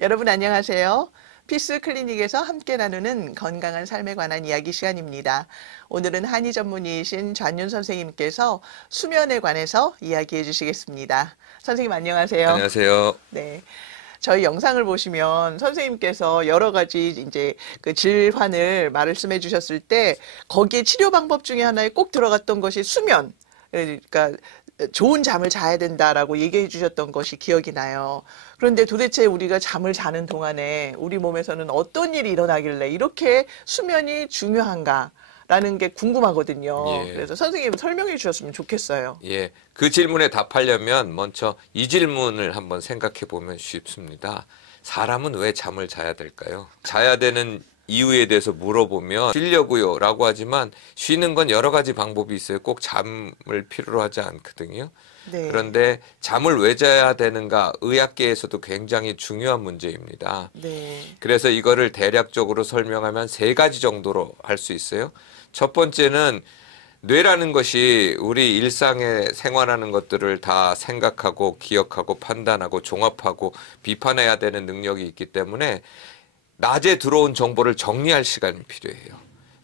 여러분 안녕하세요. 피스 클리닉에서 함께 나누는 건강한 삶에 관한 이야기 시간입니다. 오늘은 한의 전문의이신 좌윤 선생님께서 수면에 관해서 이야기해 주시겠습니다. 선생님 안녕하세요. 안녕하세요. 네. 저희 영상을 보시면 선생님께서 여러 가지 이제 그 질환을 말씀해 주셨을 때 거기에 치료 방법 중에 하나에 꼭 들어갔던 것이 수면. 그러니까 좋은 잠을 자야 된다라고 얘기해 주셨던 것이 기억이 나요. 그런데 도대체 우리가 잠을 자는 동안에 우리 몸에서는 어떤 일이 일어나길래 이렇게 수면이 중요한가라는 게 궁금하거든요. 예. 그래서 선생님 설명해 주셨으면 좋겠어요. 예. 그 질문에 답하려면 먼저 이 질문을 한번 생각해 보면 쉽습니다. 사람은 왜 잠을 자야 될까요? 자야 되는 이유에 대해서 물어보면 쉬려고요 라고 하지만 쉬는 건 여러 가지 방법이 있어요. 꼭 잠을 필요로 하지 않거든요. 네. 그런데 잠을 왜 자야 되는가 의학계에서도 굉장히 중요한 문제입니다. 네. 그래서 이거를 대략적으로 설명하면 세 가지 정도로 할 수 있어요. 첫 번째는 뇌라는 것이 우리 일상에 생활하는 것들을 다 생각하고 기억하고 판단하고 종합하고 비판해야 되는 능력이 있기 때문에 낮에 들어온 정보를 정리할 시간이 필요해요.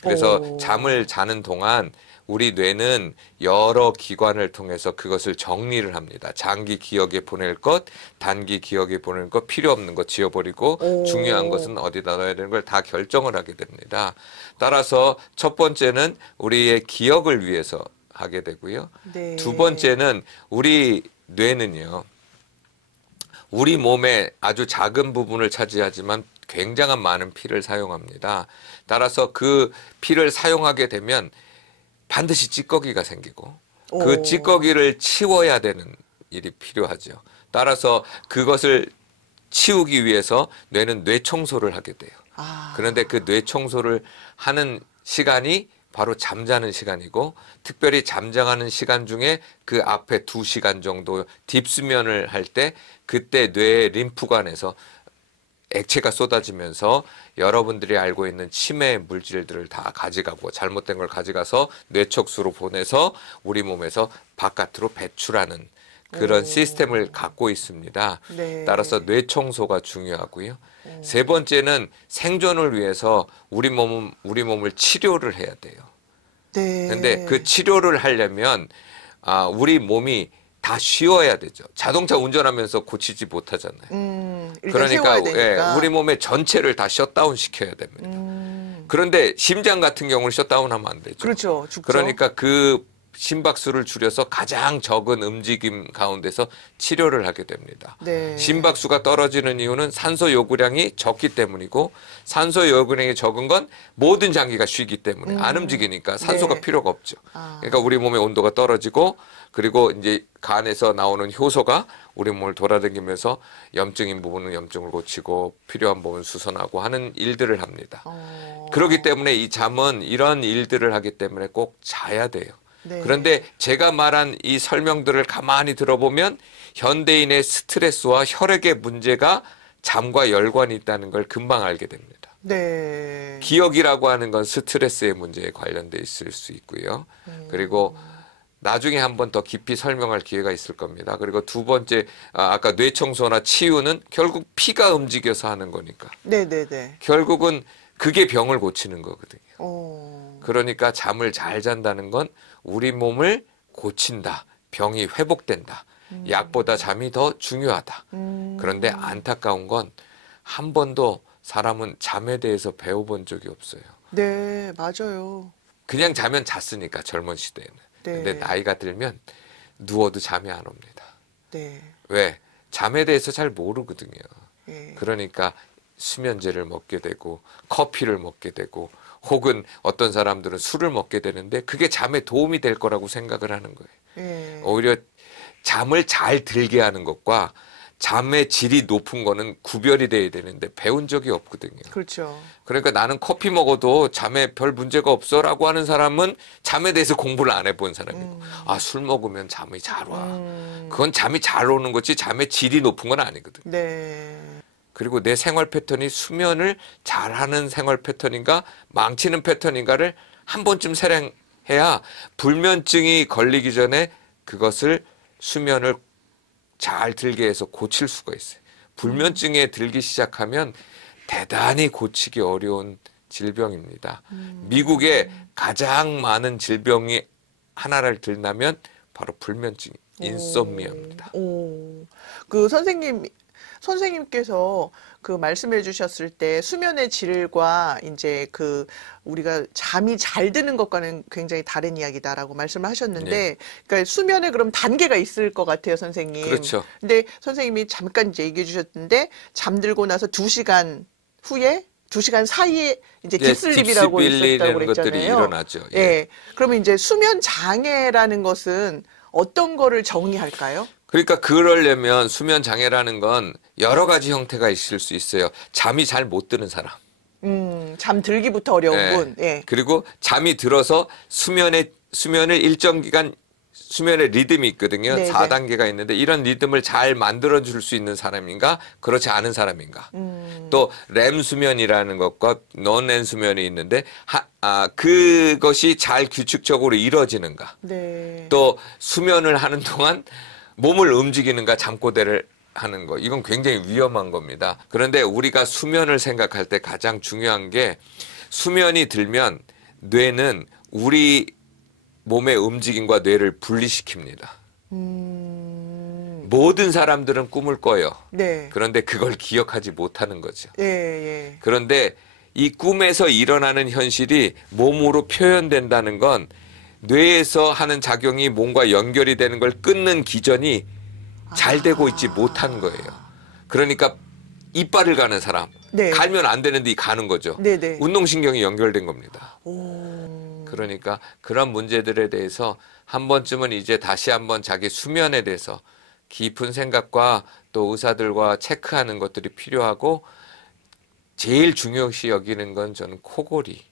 그래서 잠을 자는 동안 우리 뇌는 여러 기관을 통해서 그것을 정리를 합니다. 장기 기억에 보낼 것, 단기 기억에 보낼 것, 필요 없는 것 지워버리고 중요한 것은 어디다 넣어야 되는 걸 다 결정을 하게 됩니다. 따라서 첫 번째는 우리의 기억을 위해서 하게 되고요. 네. 두 번째는 우리 뇌는요. 우리 몸의 아주 작은 부분을 차지하지만 굉장한 많은 피를 사용합니다. 따라서 그 피를 사용하게 되면 반드시 찌꺼기가 생기고 그 찌꺼기를 치워야 되는 일이 필요하죠. 따라서 그것을 치우기 위해서 뇌는 뇌 청소를 하게 돼요. 그런데 그 뇌 청소를 하는 시간이 바로 잠자는 시간이고 특별히 잠자는 시간 중에 그 앞에 2시간 정도 딥수면을 할 때 그때 뇌의 림프관에서 액체가 쏟아지면서 여러분들이 알고 있는 치매 물질들을 다 가져가고 잘못된 걸 가져가서 뇌척수로 보내서 우리 몸에서 바깥으로 배출하는 그런 시스템을 갖고 있습니다. 네. 따라서 뇌 청소가 중요하고요. 세 번째는 생존을 위해서 우리 몸을 치료를 해야 돼요. 네. 근데 그 치료를 하려면 우리 몸이 다 쉬어야 되죠. 자동차 운전하면서 고치지 못하잖아요. 일단 그러니까 세워야 되니까. 우리 몸의 전체를 다 셧다운 시켜야 됩니다. 그런데 심장 같은 경우는 셧다운하면 안 되죠. 그렇죠. 죽죠. 그러니까 그 심박수를 줄여서 가장 적은 움직임 가운데서 치료를 하게 됩니다. 네. 심박수가 떨어지는 이유는 산소 요구량이 적기 때문이고 산소 요구량이 적은 건 모든 장기가 쉬기 때문에 안 움직이니까 산소가 네. 필요가 없죠. 그러니까 우리 몸의 온도가 떨어지고 그리고 이제 간에서 나오는 효소가 우리 몸을 돌아다니면서 염증인 부분은 염증을 고치고 필요한 부분은 수선하고 하는 일들을 합니다. 그렇기 때문에 이 잠은 이런 일들을 하기 때문에 꼭 자야 돼요. 네. 그런데 제가 말한 이 설명들을 가만히 들어보면 현대인의 스트레스와 혈액의 문제가 잠과 연관이 있다는 걸 금방 알게 됩니다. 네. 기억이라고 하는 건 스트레스의 문제에 관련돼 있을 수 있고요. 그리고 나중에 한 번 더 깊이 설명할 기회가 있을 겁니다. 그리고 두 번째, 아까 뇌청소나 치유는 결국 피가 움직여서 하는 거니까. 네네네. 결국은 그게 병을 고치는 거거든요. 그러니까 잠을 잘 잔다는 건 우리 몸을 고친다. 병이 회복된다. 약보다 잠이 더 중요하다. 그런데 안타까운 건 한 번도 사람은 잠에 대해서 배워본 적이 없어요. 네, 맞아요. 그냥 자면 잤으니까 젊은 시대에는. 네. 근데 나이가 들면 누워도 잠이 안 옵니다. 네. 왜? 잠에 대해서 잘 모르거든요. 예. 그러니까 수면제를 먹게 되고 커피를 먹게 되고 혹은 어떤 사람들은 술을 먹게 되는데 그게 잠에 도움이 될 거라고 생각을 하는 거예요. 예. 오히려 잠을 잘 들게 하는 것과 잠의 질이 높은 거는 구별이 돼야 되는데 배운 적이 없거든요. 그렇죠. 그러니까 나는 커피 먹어도 잠에 별 문제가 없어라고 하는 사람은 잠에 대해서 공부를 안 해본 사람이고 술 먹으면 잠이 잘 와. 그건 잠이 잘 오는 거지 잠의 질이 높은 건 아니거든요. 네. 그리고 내 생활 패턴이 수면을 잘하는 생활 패턴인가 망치는 패턴인가를 한 번쯤 세량해야 불면증이 걸리기 전에 그것을 수면을 잘 들게 해서 고칠 수가 있어요. 불면증에 들기 시작하면 대단히 고치기 어려운 질병입니다. 미국에 가장 많은 질병이 하나를 들다면 바로 불면증, 인솜니아입니다. 그 선생님께서 그 말씀해 주셨을 때 수면의 질과 이제 그 우리가 잠이 잘 드는 것과는 굉장히 다른 이야기다라고 말씀을 하셨는데, 네. 그러니까 수면에 그럼 단계가 있을 것 같아요, 선생님. 그렇죠. 근데 선생님이 잠깐 이제 얘기해 주셨는데, 잠들고 나서 2시간 후에 2시간 사이에 이제 예, 딥슬립이라고 있었다고 딥슬립이라는 것들이 그랬잖아요. 일어나죠. 예. 예. 그러면 이제 수면 장애라는 것은 어떤 거를 정의할까요? 그러니까 그러려면 수면 장애라는 건 여러 가지 형태가 있을 수 있어요. 잠이 잘 못 드는 사람. 잠들기부터 어려운 예. 분. 예. 그리고 잠이 들어서 수면을 일정 기간 수면의 리듬이 있거든요. 네네. 4단계가 있는데 이런 리듬을 잘 만들어 줄 수 있는 사람인가 그렇지 않은 사람인가. 또 렘 수면이라는 것과 논렘 수면이 있는데 그것이 잘 규칙적으로 이루어지는가. 네. 또 수면을 하는 동안 몸을 움직이는가 잠꼬대를 하는 거. 이건 굉장히 위험한 겁니다. 그런데 우리가 수면을 생각할 때 가장 중요한 게 수면이 들면 뇌는 우리 몸의 움직임과 뇌를 분리시킵니다. 모든 사람들은 꿈을 꿔요. 네. 그런데 그걸 기억하지 못하는 거죠. 예, 예. 그런데 이 꿈에서 일어나는 현실이 몸으로 표현된다는 건 뇌에서 하는 작용이 몸과 연결이 되는 걸 끊는 기전이 잘 되고 있지 못한 거예요. 그러니까 이빨을 가는 사람, 네. 갈면 안 되는데 가는 거죠. 네네. 운동신경이 연결된 겁니다. 오. 그러니까 그런 문제들에 대해서 한 번쯤은 이제 다시 한번 자기 수면에 대해서 깊은 생각과 또 의사들과 체크하는 것들이 필요하고, 제일 중요시 여기는 건 저는 코골이.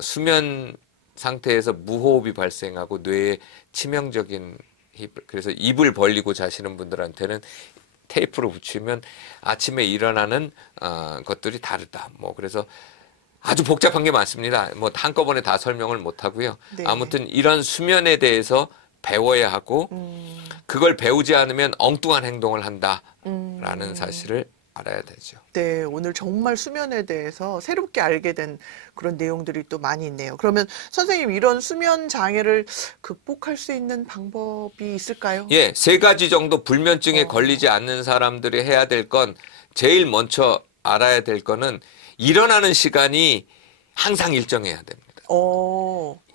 수면 상태에서 무호흡이 발생하고 뇌에 치명적인 그래서 입을 벌리고 자시는 분들한테는 테이프로 붙이면 아침에 일어나는 것들이 다르다. 뭐 그래서 아주 복잡한 게 많습니다. 뭐 한꺼번에 다 설명을 못 하고요. 네. 아무튼 이런 수면에 대해서 배워야 하고 그걸 배우지 않으면 엉뚱한 행동을 한다라는 사실을 알아야 되죠. 네, 오늘 정말 수면에 대해서 새롭게 알게 된 그런 내용들이 또 많이 있네요. 그러면 선생님, 이런 수면 장애를 극복할 수 있는 방법이 있을까요? 예, 3가지 정도 불면증에 걸리지 않는 사람들이 해야 될 건, 제일 먼저 알아야 될 거는 일어나는 시간이 항상 일정해야 됩니다.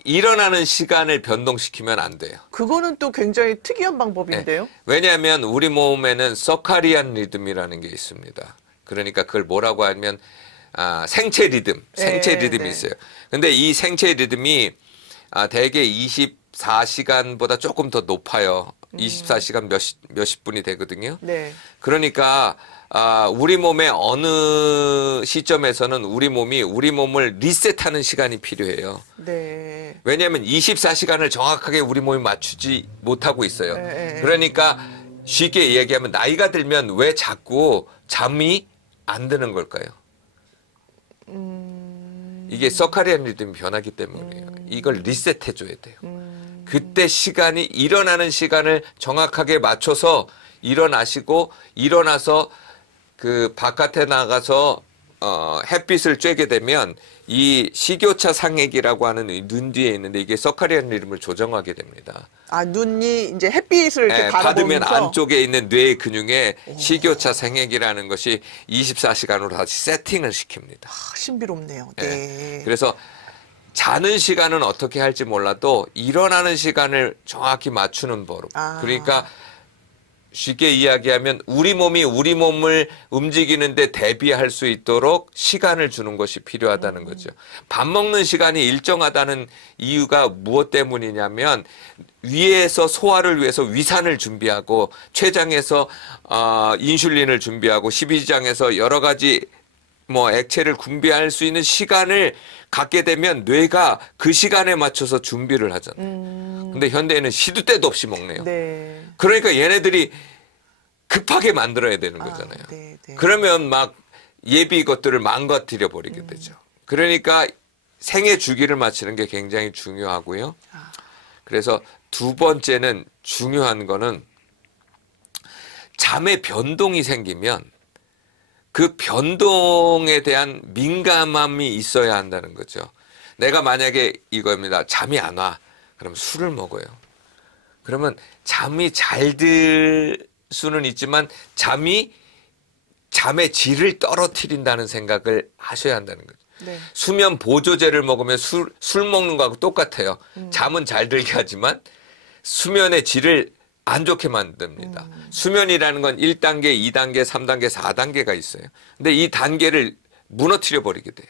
일어나는 시간을 변동시키면 안 돼요. 그거는 또 굉장히 특이한 방법인데요. 네. 왜냐하면 우리 몸에는 서카리안 리듬이라는 게 있습니다. 그러니까 그걸 뭐라고 하면 생체 리듬이 네. 있어요. 근데 이 생체 리듬이 대개 24시간보다 조금 더 높아요. 24시간 몇십 분이 되거든요. 네. 그러니까 우리 몸의 어느 시점에서는 우리 몸을 리셋하는 시간이 필요해요. 네. 왜냐하면 24시간을 정확하게 우리 몸이 맞추지 못하고 있어요. 네. 그러니까 쉽게 얘기하면 나이가 들면 왜 자꾸 잠이 안 드는 걸까요? 이게 서카리안 리듬이 변하기 때문이에요. 이걸 리셋해줘야 돼요. 그때 일어나는 시간을 정확하게 맞춰서 일어나시고, 일어나서 그 바깥에 나가서 햇빛을 쬐게 되면 이 식교차 상액이라고 하는 눈 뒤에 있는데, 이게 서카리안 리듬을 조정하게 됩니다. 눈이 이제 햇빛을 이렇게 받으면 바라보면서. 안쪽에 있는 뇌 근육에 식교차 상액이라는 것이 24시간으로 다시 세팅을 시킵니다. 신비롭네요. 네. 그래서 자는 시간은 어떻게 할지 몰라도 일어나는 시간을 정확히 맞추는 버릇. 그러니까 쉽게 이야기하면 우리 몸을 움직이는데 대비할 수 있도록 시간을 주는 것이 필요하다는 거죠. 밥 먹는 시간이 일정하다는 이유가 무엇 때문이냐면, 위에서 소화를 위해서 위산을 준비하고, 췌장에서 인슐린을 준비하고, 십이지장에서 여러 가지 액체를 분비할 수 있는 시간을 갖게 되면 뇌가 그 시간에 맞춰서 준비를 하잖아요. 근데 현대에는 시도 때도 없이 먹네요. 네. 그러니까 얘네들이 급하게 만들어야 되는 거잖아요. 네. 그러면 막 예비 것들을 망가뜨려 버리게 되죠. 그러니까 생애 주기를 맞추는 게 굉장히 중요하고요. 그래서 두 번째는 중요한 거는 잠의 변동이 생기면 그 변동에 대한 민감함이 있어야 한다는 거죠. 내가 만약에 이겁니다. 잠이 안 와. 그럼 술을 먹어요. 그러면 잠이 잘 들 수는 있지만 잠의 질을 떨어뜨린다는 생각을 하셔야 한다는 거죠. 네. 수면 보조제를 먹으면 술 먹는 거하고 똑같아요. 잠은 잘 들게 하지만 수면의 질을 안 좋게 만듭니다. 수면이라는 건 1단계, 2단계, 3단계, 4단계가 있어요. 근데 이 단계를 무너뜨려 버리게 돼요.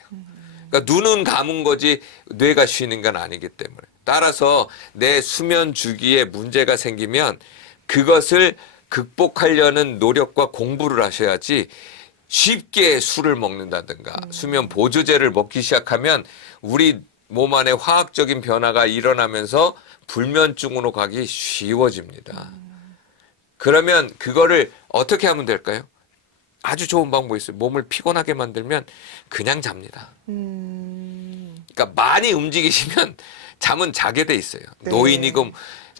그러니까 눈은 감은 거지 뇌가 쉬는 건 아니기 때문에. 따라서 내 수면 주기에 문제가 생기면 그것을 극복하려는 노력과 공부를 하셔야지 쉽게 술을 먹는다든가 수면 보조제를 먹기 시작하면 우리 몸 안에 화학적인 변화가 일어나면서 불면증으로 가기 쉬워집니다. 그러면 그거를 어떻게 하면 될까요? 아주 좋은 방법이 있어요. 몸을 피곤하게 만들면 그냥 잡니다. 그러니까 많이 움직이시면 잠은 자게 돼 있어요. 네. 노인이고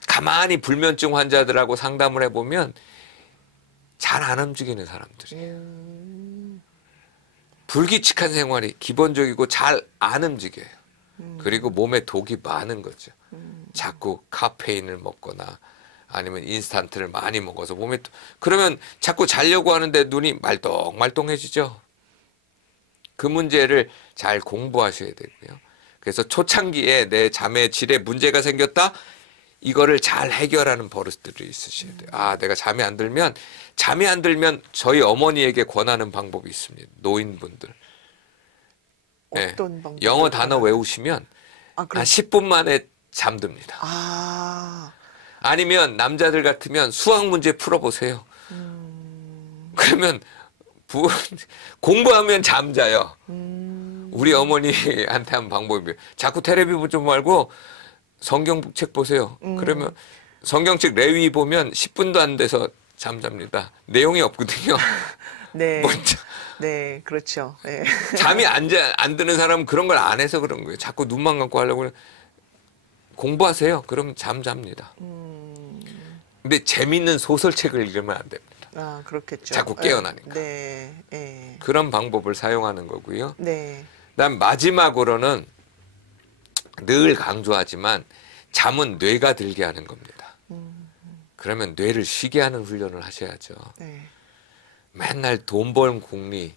가만히 불면증 환자들하고 상담을 해보면 잘 안 움직이는 사람들이에요. 불규칙한 생활이 기본적이고 잘 안 움직여요. 그리고 몸에 독이 많은 거죠. 자꾸 카페인을 먹거나 아니면 인스턴트를 많이 먹어서 몸에 그러면 자꾸 자려고 하는데 눈이 말똥말똥해지죠. 그 문제를 잘 공부하셔야 되고요. 그래서 초창기에 내 잠의 질에 문제가 생겼다. 이거를 잘 해결하는 버릇들이 있으셔야 돼요. 아, 내가 잠이 안 들면 저희 어머니에게 권하는 방법이 있습니다. 노인분들. 어떤 방법? 영어 단어 외우시면 한 10분 만에 잠듭니다. 아니면 남자들 같으면 수학 문제 풀어보세요. 그러면 공부하면 잠자요. 우리 어머니한테 한 방법이에요. 자꾸 텔레비 보지 말고 성경책 보세요. 그러면 성경책 레위 보면 10분도 안 돼서 잠잡니다. 내용이 없거든요. 네. 네, 그렇죠. 네. 잠이 안 드는 사람은 그런 걸 안 해서 그런 거예요. 자꾸 눈만 감고 하려고 공부하세요. 그럼 잠잡니다. 근데 재밌는 소설책을 읽으면 안 됩니다. 아, 그렇겠죠. 자꾸 깨어나니까. 네. 네. 그런 방법을 사용하는 거고요. 네. 그다음 마지막으로는 늘 강조하지만 잠은 뇌가 들게 하는 겁니다. 그러면 뇌를 쉬게 하는 훈련을 하셔야죠. 네. 맨날 돈 벌 궁리,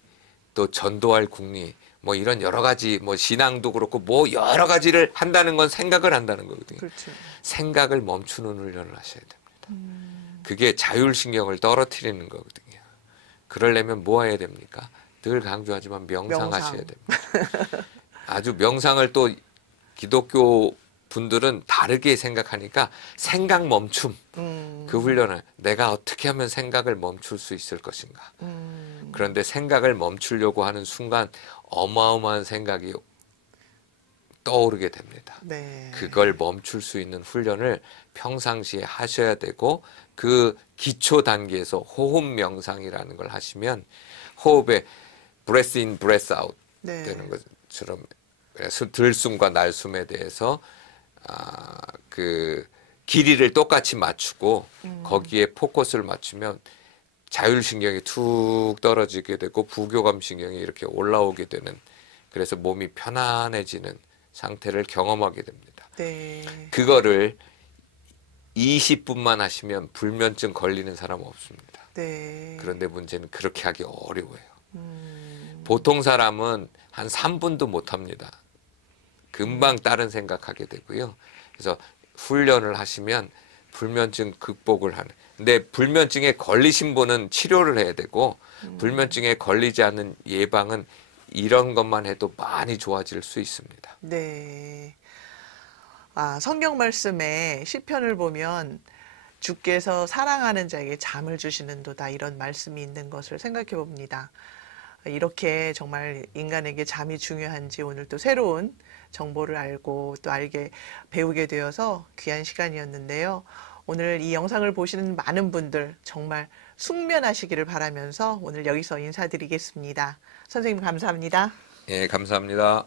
또 전도할 궁리, 뭐 이런 여러 가지 뭐 신앙도 그렇고 뭐 여러 가지를 한다는 건 생각을 한다는 거거든요. 그렇죠. 생각을 멈추는 훈련을 하셔야 됩니다. 그게 자율신경을 떨어뜨리는 거거든요. 그러려면 뭐 해야 됩니까? 늘 강조하지만 명상하셔야 됩니다. 아주 명상을 또 기독교 분들은 다르게 생각하니까 생각 멈춤 그 훈련을 내가 어떻게 하면 생각을 멈출 수 있을 것인가. 그런데 생각을 멈추려고 하는 순간 어마어마한 생각이 떠오르게 됩니다. 네. 그걸 멈출 수 있는 훈련을 평상시에 하셔야 되고 그 기초 단계에서 호흡 명상이라는 걸 하시면 호흡에 breath in, breath out 네. 되는 것처럼 들숨과 날숨에 대해서 그 길이를 똑같이 맞추고 거기에 포커스를 맞추면 자율신경이 툭 떨어지게 되고 부교감신경이 이렇게 올라오게 되는 그래서 몸이 편안해지는 상태를 경험하게 됩니다. 네. 그거를 20분만 하시면 불면증 걸리는 사람 없습니다. 네. 그런데 문제는 그렇게 하기 어려워요. 보통 사람은 한 3분도 못 합니다. 금방 다른 생각하게 되고요. 그래서 훈련을 하시면 불면증 극복을 하는. 근데 불면증에 걸리신 분은 치료를 해야 되고 불면증에 걸리지 않는 예방은 이런 것만 해도 많이 좋아질 수 있습니다. 네. 성경 말씀에 시편을 보면 주께서 사랑하는 자에게 잠을 주시는도다 이런 말씀이 있는 것을 생각해 봅니다. 이렇게 정말 인간에게 잠이 중요한지 오늘 또 새로운 정보를 알고 또 배우게 되어서 귀한 시간이었는데요. 오늘 이 영상을 보시는 많은 분들 정말 숙면하시기를 바라면서 오늘 여기서 인사드리겠습니다. 선생님 감사합니다. 예, 감사합니다.